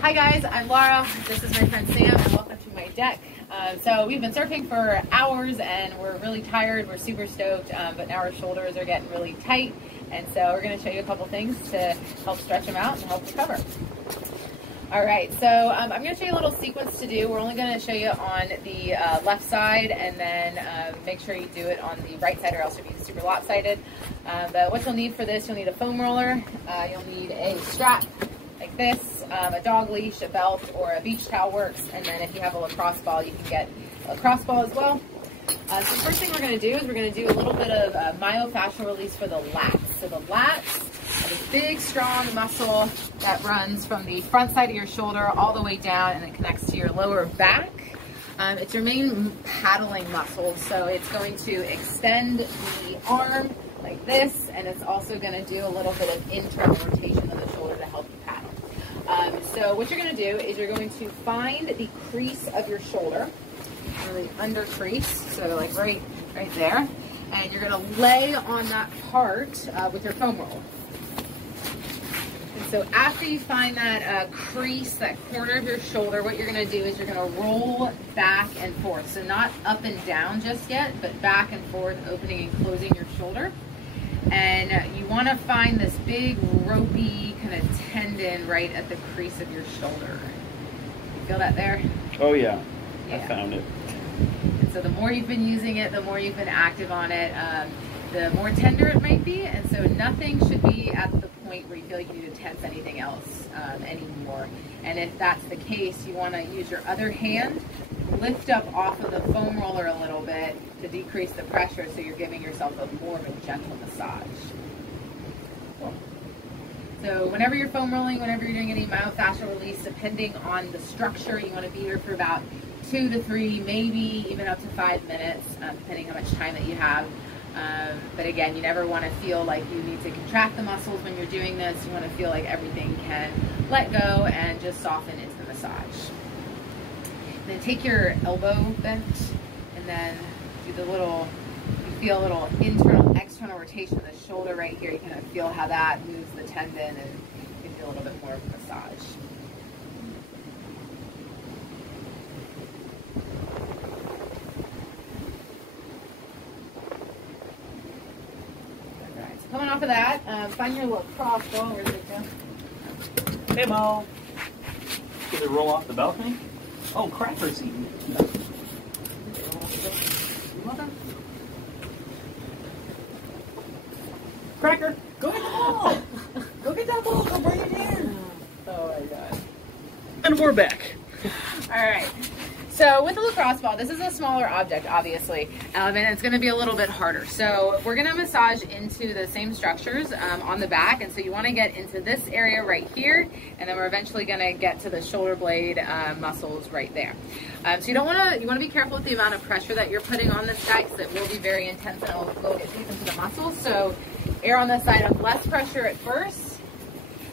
Hi guys, I'm Laura. This is my friend Sam, and welcome to my deck. So we've been surfing for hours and we're really tired. We're super stoked, but now our shoulders are getting really tight. And so we're going to show you a couple things to help stretch them out and help recover. All right, so I'm going to show you a little sequence to do. We're only going to show you on the left side, and then make sure you do it on the right side or else you'll be super lopsided. But what you'll need for this, you'll need a foam roller, you'll need a strap like this, a dog leash, a belt, or a beach towel works, and then if you have a lacrosse ball, you can get a lacrosse ball as well. So the first thing we're going to do is we're going to do a little bit of myofascial release for the lats. So the lats are this big, strong muscle that runs from the front side of your shoulder all the way down, and it connects to your lower back. It's your main paddling muscle, so it's going to extend the arm like this, and it's also going to do a little bit of internal rotation of the shoulder to help you paddle. So what you're going to do is you're going to find the crease of your shoulder, really under crease, so like right there, and you're going to lay on that part with your foam roller. And so after you find that crease, that corner of your shoulder, what you're going to do is you're going to roll back and forth. So not up and down just yet, but back and forth, opening and closing your shoulder. And you want to find this big ropey kind of tendon right at the crease of your shoulder. You feel that there? Oh yeah, yeah. I found it. And so the more you've been using it, the more you've been active on it, the more tender it might be. And so nothing should be at the point where you feel like you need to tense anything else anymore. And if that's the case, you want to use your other hand, lift up off of the foam roller a little bit to decrease the pressure, so you're giving yourself more of a gentle massage. Cool. So whenever you're foam rolling, whenever you're doing any myofascial release, depending on the structure, you want to be here for about 2 to 3, maybe even up to 5 minutes, depending how much time that you have. But again, you never want to feel like you need to contract the muscles when you're doing this. You want to feel like everything can let go and just soften into the massage. And then take your elbow bent and then do the little, you feel a little internal, external rotation of the shoulder right here. You kind of feel how that moves the tendon, and you feel a little bit more of a massage. Coming off of that, find your lacrosse ball. Where did it go? Hey Mo. Did it roll off the balcony? Oh, crackers eating. Cracker, go get the ball. Go get that ball. Go bring it in. Oh my god. And we're back. All right. So with the lacrosse ball, this is a smaller object, obviously, and it's going to be a little bit harder. So we're going to massage into the same structures on the back, and so you want to get into this area right here, and then we're eventually going to get to the shoulder blade muscles right there. So you want to be careful with the amount of pressure that you're putting on this guy, because it will be very intense and it will get deep into the muscles. So err on the side of less pressure at first,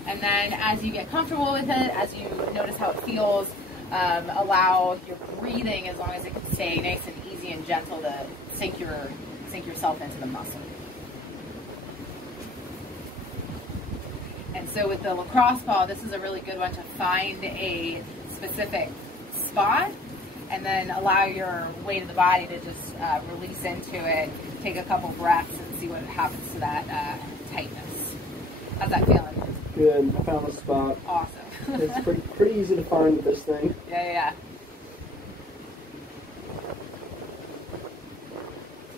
and then as you get comfortable with it, as you notice how it feels, allow your breathing, as long as it can stay nice and easy and gentle, to sink yourself into the muscle. And so with the lacrosse ball, this is a really good one to find a specific spot and then allow your weight of the body to just release into it, take a couple breaths, and see what happens to that tightness. How's that feeling? Good. I found a spot. Awesome. It's pretty easy to find with this thing. Yeah.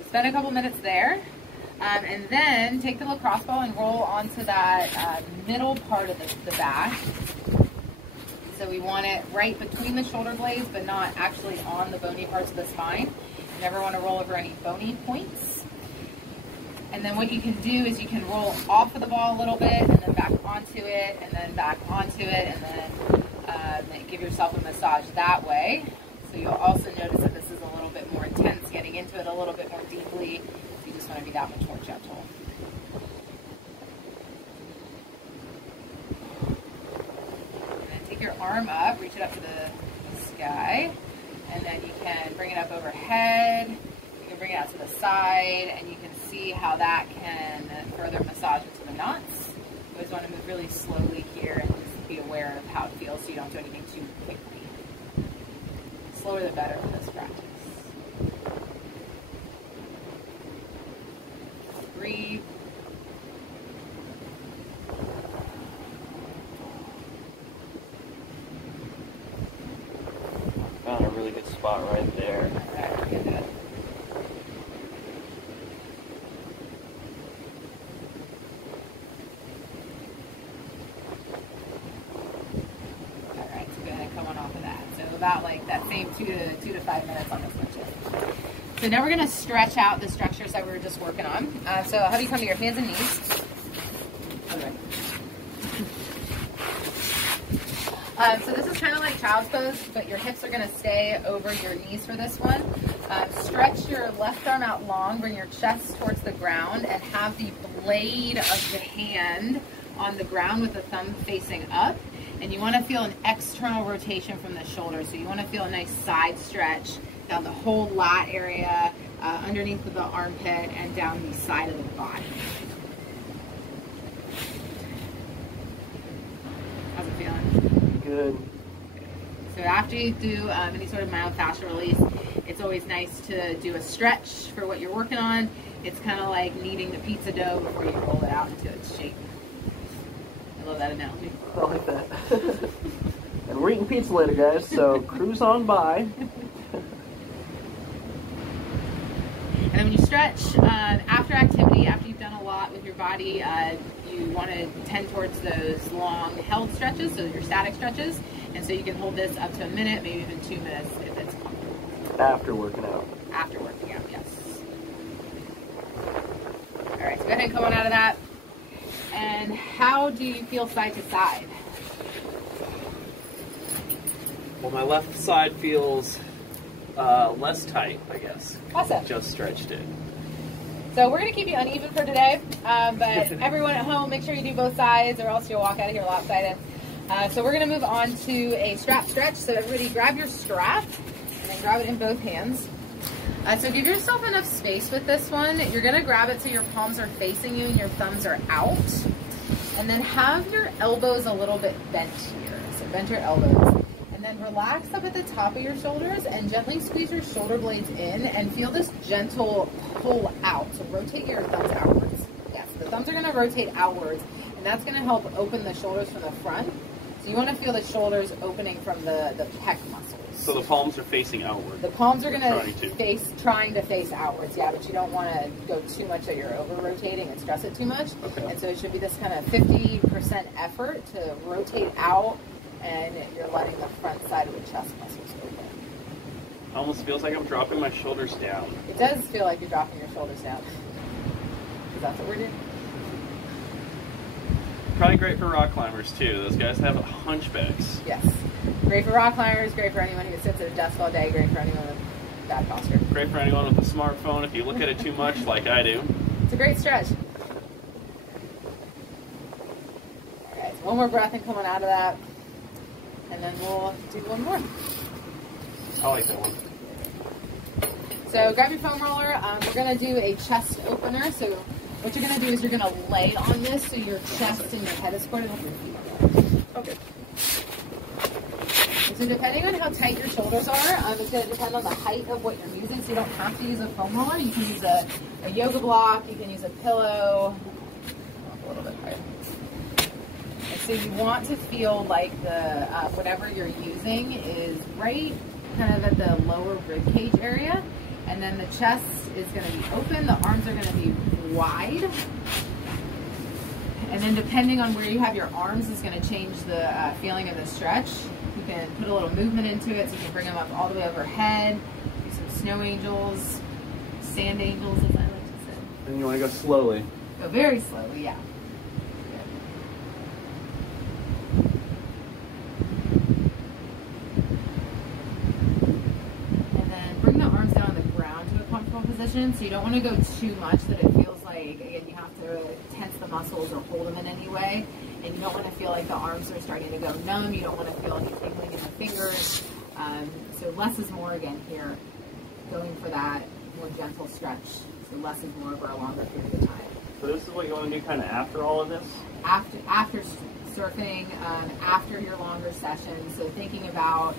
Spend a couple minutes there, and then take the lacrosse ball and roll onto that middle part of the back. So we want it right between the shoulder blades, but not actually on the bony parts of the spine. You never want to roll over any bony points. And then what you can do is you can roll off of the ball a little bit, and then back onto it, and then back onto it, and then give yourself a massage that way. So you'll also notice that this is a little bit more intense, getting into it a little bit more deeply. So you just want to be that much more gentle. And then take your arm up, reach it up to the sky, and then you can bring it up overhead. You can bring it out to the side, and you can see how that can further massage into the knots. You always want to move really slowly here and just be aware of how it feels so you don't do anything too quickly. Slower the better for this practice. Breathe. Found a really good spot right there. Alright, get that. Alright, so go ahead and come on off of that. So about like that same 2 to 5 minutes on this one too. So now we're going to stretch out the structures that we were just working on. So have you come to your hands and knees. Okay. So this is kind of like child's pose, but your hips are going to stay over your knees for this one. Stretch your left arm out long, bring your chest towards the ground, and have the blade of the hand on the ground with the thumb facing up. And you want to feel an external rotation from the shoulder. So you want to feel a nice side stretch down the whole lat area, underneath of the armpit, and down the side of the body. How's it feeling? Good. So after you do any sort of myofascial release, it's always nice to do a stretch for what you're working on. It's kind of like kneading the pizza dough before you roll it out into its shape. I love that analogy. I like that. And we're eating pizza later, guys, so cruise on by. And then when you stretch, after activity, after you've done a lot with your body, you want to tend towards those long held stretches, so your static stretches. And so you can hold this up to a minute, maybe even 2 minutes if it's comfortable. After working out. After working out, yes. All right, so go ahead and come on out of that. And how do you feel side to side? Well, my left side feels less tight, I guess. Awesome. Just stretched it. So we're going to keep you uneven for today, but everyone at home, make sure you do both sides or else you'll walk out of here lopsided. So we're going to move on to a strap stretch. So everybody grab your strap and then grab it in both hands. So give yourself enough space with this one. You're going to grab it so your palms are facing you and your thumbs are out. And then have your elbows a little bit bent here. So bend your elbows. And then relax up at the top of your shoulders and gently squeeze your shoulder blades in and feel this gentle pull out. So rotate your thumbs outwards. Yeah, so the thumbs are going to rotate outwards, and that's going to help open the shoulders from the front. So you want to feel the shoulders opening from the pec muscles. So the palms are facing outward. The palms are going to trying to face outwards, yeah, but you don't want to go too much that you're over-rotating and stress it too much. Okay. And so it should be this kind of 50% effort to rotate out, and you're letting the front side of the chest muscles open. It almost feels like I'm dropping my shoulders down. It does feel like you're dropping your shoulders down. Because that's what we're doing. Probably great for rock climbers too. Those guys have hunchbacks. Yes. Great for rock climbers, great for anyone who sits at a desk all day, great for anyone with bad posture. Great for anyone with a smartphone if you look at it too much like I do. It's a great stretch. Alright, so one more breath and coming out of that. And then we'll do one more. I like that one. So grab your foam roller. We're going to do a chest opener. So what you're going to do is you're going to lay on this so your chest and your head is supported with your feet. Okay. So depending on how tight your shoulders are, it's going to depend on the height of what you're using. So you don't have to use a foam roller. You can use a yoga block. You can use a pillow. A little bit higher. And so you want to feel like the whatever you're using is right kind of at the lower rib cage area. And then the chest is going to be open. The arms are going to be wide. And then depending on where you have your arms is going to change the feeling of the stretch. You can put a little movement into it, so you can bring them up all the way overhead. Do some snow angels, sand angels, as I like to say. And you want to go slowly. Go very slowly, yeah. And then bring the arms down on the ground to a comfortable position. So you don't want to go too much that it feels like, again, you have to tense the muscles or hold them in any way. And you don't want to feel like the arms are starting to go numb. You don't want to feel any tingling in the fingers. So less is more again here. Going for that more gentle stretch. So less is more over a longer period of time. So this is what you want to do kind of after all of this? After surfing after your longer sessions. So thinking about,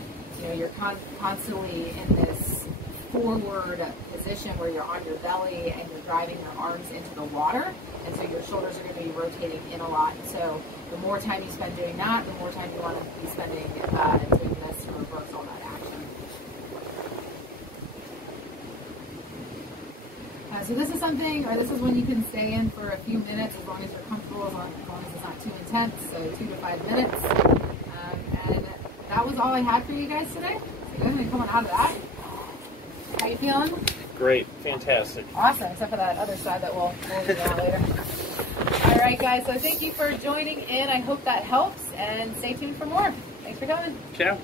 you're constantly in this forward position where you're on your belly and you're driving your arms into the water, and so your shoulders are going to be rotating in a lot. So the more time you spend doing that, the more time you want to be spending doing this to reverse all that action. So this is this is when you can stay in for a few minutes as long as you're comfortable, as long as it's not too intense, so 2 to 5 minutes. And that was all I had for you guys today. So you're going to be coming out of that. How you feeling? Great. Fantastic. Awesome, except for that other side that we'll do that later. All right, guys, so thank you for joining in. I hope that helps, and stay tuned for more. Thanks for coming. Ciao.